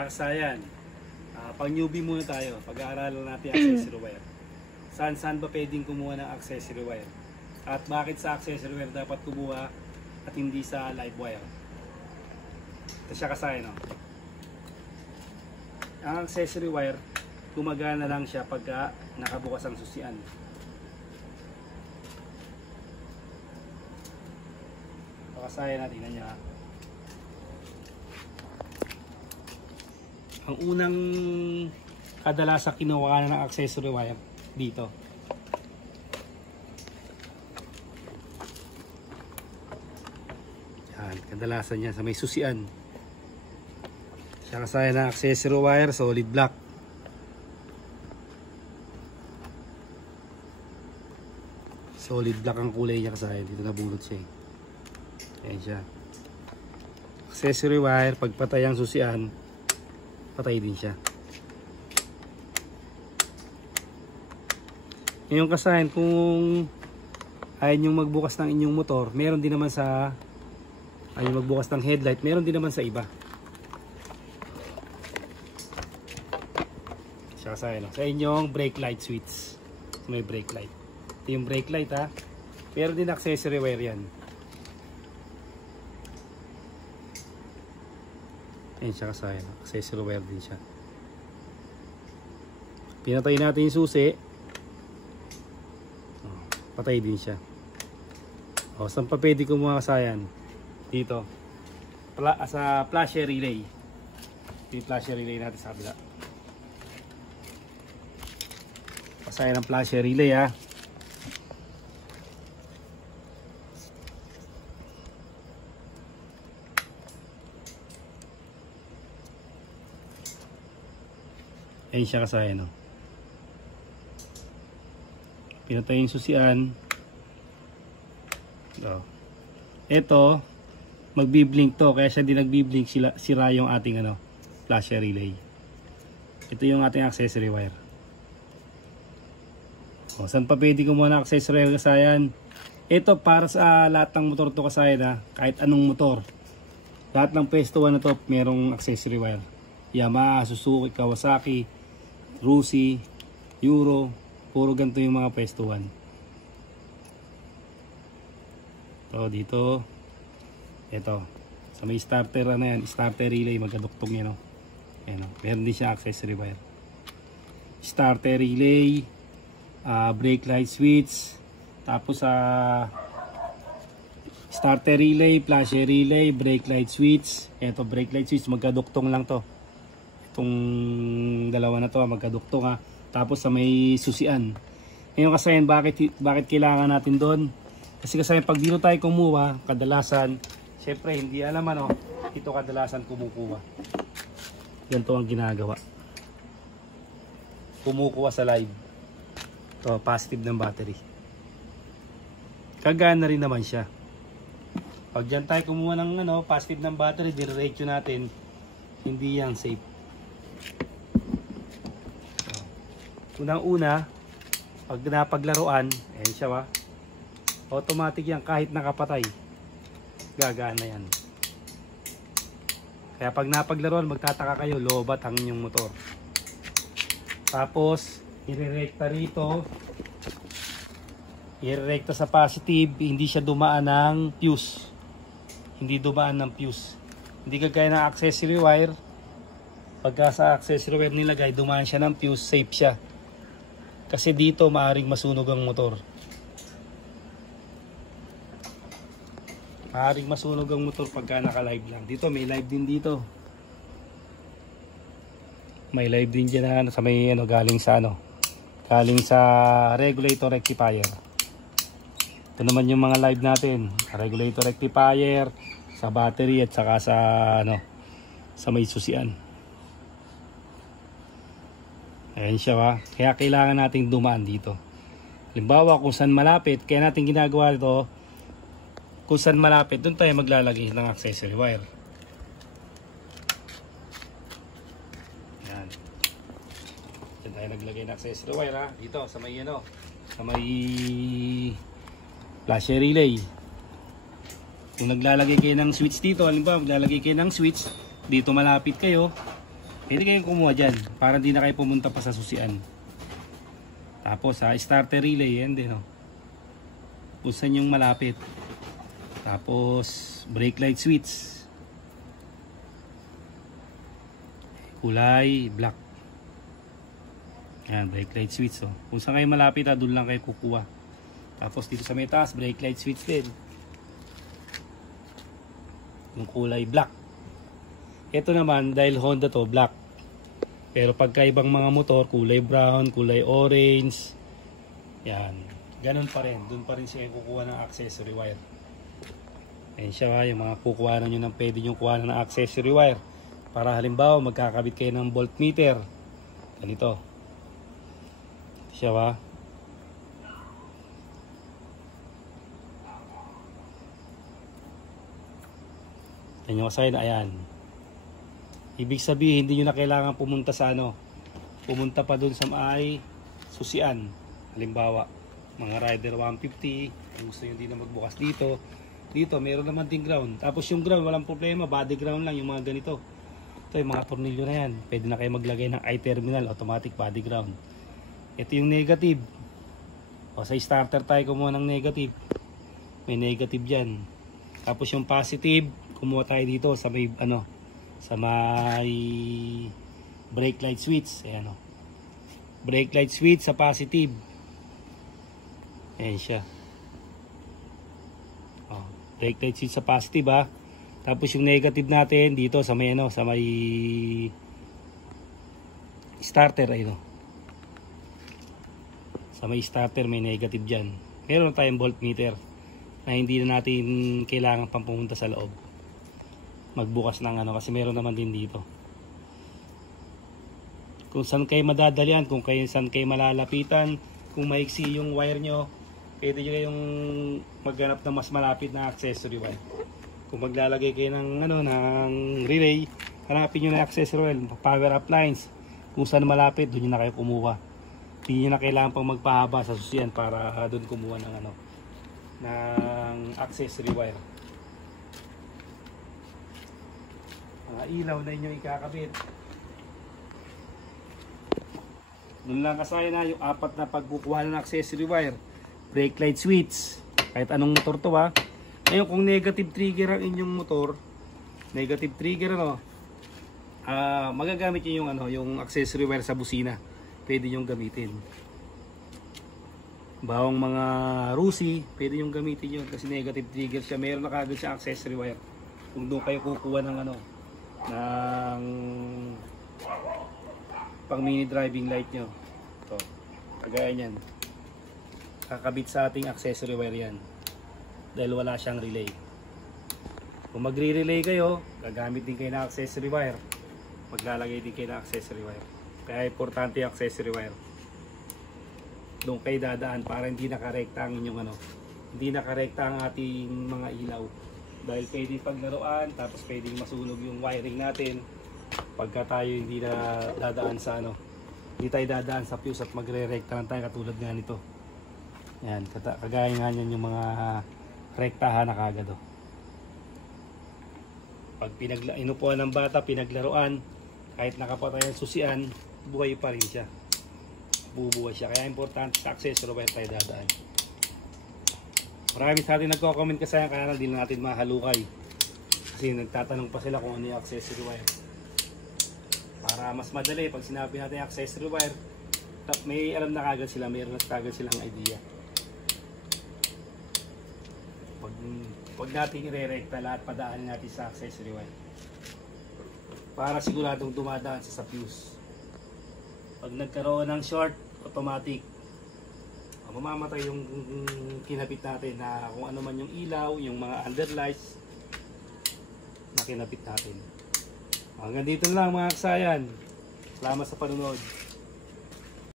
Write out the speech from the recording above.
Kasayan, pang newbie muna tayo. Pag-aaralan natin accessory wire. Saan ba pwedeng kumuha ng accessory wire? At bakit sa accessory wire dapat kumuha at hindi sa live wire? Ito siya kasayan, no? Ang accessory wire, gumagana lang siya pagka nakabukas ang susian. Ito kasayan natin, tingnan niya. Ang unang kadalasan kinuha ng accessory wire dito. Yan, kadalasan yan sa may susian. Siya kasaya ng accessory wire, solid black. Solid black ang kulay niya kasaya. Dito nabulot siya. Ayan siya. Accessory wire, pagpatay ang susian, patay din siya. Ngayon kasayan, kung ayaw nyo magbukas ng inyong motor, meron din naman sa ayaw magbukas ng headlight, meron din naman sa iba. Siya kasayan, sa inyong brake light switch, may brake light. Ito yung brake light, ha. Meron din accessory wire yan. Ayan siya kasayan, accessory wire din siya. Pinatay natin yung susi, patay din siya. Saan pa pwede kumuha kasayan? Dito sa flasher relay. Yung flasher relay natin sa kabila. Kasayan ng flasher relay, ha. Ayan siya kasayan, no? Pinatay yung susian. Ito, magbi-blink to. Kaya siya din nagbi-blink, sira yung ating flasher relay. Ito yung ating accessory wire. Saan pa pwede kumuha ng accessory wire kasayan? Ito para sa lahat ng motor to kasayan, ha? Kahit anong motor. Lahat ng pwesto na to merong accessory wire. Yamaha, Suzuki, Kawasaki, Rusi, Euro, puro ganito yung mga pwestuhan. Dito, ito, sa may starter yan, starter relay, magkaduktong yan, meron din siya accessory wire. Starter relay, brake light switch, tapos starter relay, flasher relay, brake light switch. Ito, brake light switch, magkaduktong lang to. Itong dalawa na to, magkaduktong, ha. Tapos sa may susian. Ngayon kasayan, bakit kailangan natin doon? Kasi kasayan, pag dito tayo kumuha, kadalasan, syempre hindi alam dito kadalasan kumukuha. Ganito ang ginagawa. Kumukuha sa live. Ito, positive ng battery. Kagana rin naman siya. Pag dyan tayo kumuha ng positive ng battery, diretso natin, hindi yan safe. Unang-una, pag napaglaruan, ayan siya, automatic yan, kahit nakapatay, gagana yan. Kaya pag napaglaruan, magtataka kayo, lobat ang inyong motor. Tapos, irerekta rito, irerekta sa positive, hindi siya dumaan ng fuse. Hindi dumaan ng fuse. Hindi kagaya ng accessory wire, pagka sa accessory wire nilagay, dumaan siya ng fuse, safe siya. Kasi dito maaaring masunog ang motor. Maaaring masunog ang motor pagka naka-live lang. Dito may live din dito. May live din dyan sa may galing sa regulator rectifier. Ito naman yung mga live natin. Regulator rectifier, sa battery at saka sa may susian. Ayan siya, kaya kailangan nating dumaan dito. Halimbawa kung saan malapit, kaya natin ginagawa ito, kung saan malapit, doon tayo maglalagay ng accessory wire. Ayan. Diyan tayo naglagay ng accessory wire, ha. Dito sa may sa may flasher relay. Kung naglalagay kayo ng switch dito, halimbawa maglalagay kayo ng switch, dito malapit kayo, Pwede kayong kumuha dyan para hindi na kayo pumunta pa sa susian. Tapos sa starter relay, yan din, oh. Kung saan yung malapit. Tapos brake light switch. Kulay black. Yan, brake light switch, oh. Kung saan kayo malapit, doon lang kayo kukuha. Tapos dito sa may taas, brake light switch din. Yung kulay black. Ito naman, dahil Honda to, black. Pero pagka ibang mga motor, kulay brown, kulay orange. Yan. Ganun pa rin. Doon pa rin siya kukuha ng accessory wire. Ayan siya, yung mga kukuha nyo ng pwede nyo kuha ng accessory wire. Para halimbawa, magkakabit kayo ng voltmeter. Ganito. Siya ba? Yan yung sign, ayan. Ibig sabihin, hindi nyo na kailangan pumunta sa pumunta pa dun sa may susian. Halimbawa, mga rider 150, kung gusto nyo din na magbukas dito. Dito, meron naman din ground. Tapos yung ground, walang problema, body ground lang, yung mga ganito. Ito, yung mga tornilyo na yan. Pwede na kayo maglagay ng I-terminal, automatic body ground. Ito yung negative. O, sa starter tayo kumuha ng negative. May negative dyan. Tapos yung positive, kumuha tayo dito sa may sa may brake light switch. Ayan, brake light switch sa positive. Ayan siya. Brake light switch sa positive, ha. Tapos yung negative natin dito sa may sa may starter, ayun. Sa may starter may negative diyan. Meron tayong voltmeter na hindi na natin kailangan pang pumunta sa loob. Magbukas ng kasi meron naman din dito. Kung saan kayo madadalian, kung saan kayo malalapitan, kung maiksi yung wire nyo, pwede nyo kayong maghanap ng mas malapit na accessory wire. Kung maglalagay kayo ng ng relay, hanapin nyo na accessory wire, power up lines. Kung saan malapit, doon nyo na kayo kumuha. Hindi nyo na kailangan pang magpahaba sa susian para doon kumuha ng ng accessory wire. Mga ilaw na inyo ikakabit. Doon lang kasaya na yung apat na pagkukuha ng accessory wire. Brake light switch, kahit anong motor to, ha. Ngayon kung negative trigger ang inyong motor, negative trigger magagamit nyo yung yung accessory wire sa busina. Pwede nyo gamitin. Bawang mga Rusi, pwede nyo gamitin yun kasi negative trigger siya. Meron na kagad siya accessory wire. Kung doon kayo kukuha ng ng pang mini driving light nyo. Ito, kagaya nyan. Kakabit sa ating accessory wire yan. Dahil wala siyang relay. Kung magre-relay kayo, gagamit din kayo ng accessory wire. Maglalagay din kayo ng accessory wire. Kaya importante yung accessory wire. Doon kayo dadaan para hindi nakarekta ang inyong hindi nakarekta ang ating mga ilaw. Dahil pwede paglaruan, tapos pwedeng masunog yung wiring natin pagka tayo hindi na dadaan sa hindi tayo dadaan sa fuse at magre-rekta lang tayo katulad nga nito. Yan, kagaya nga yan yung mga rektahan na kagad. Pag inupuan ng bata, pinaglaruan, kahit nakapatay ang susian, buhay pa rin siya. Bubuhay siya. Kaya importante sa accessory wire tayo dadaan. Marami sa atin nagko-comment kasi kaya hindi na natin mahalukay. Kasi nagtatanong pa sila kung ano yung accessory wire. Para mas madali, pag sinabi natin yung accessory wire, may alam na kagad sila, mayroon na kagad silang idea. Pag natin i-re-recta lahat, padaan natin sa accessory wire. Para siguradong dumadaan sa fuse. Pag nagkaroon ng short, automatic mamamatay yung kinapit natin na kung ano man yung ilaw, yung mga underlights na kinapit natin. Hanggang dito lang mga aksayan. Salamat sa panonood.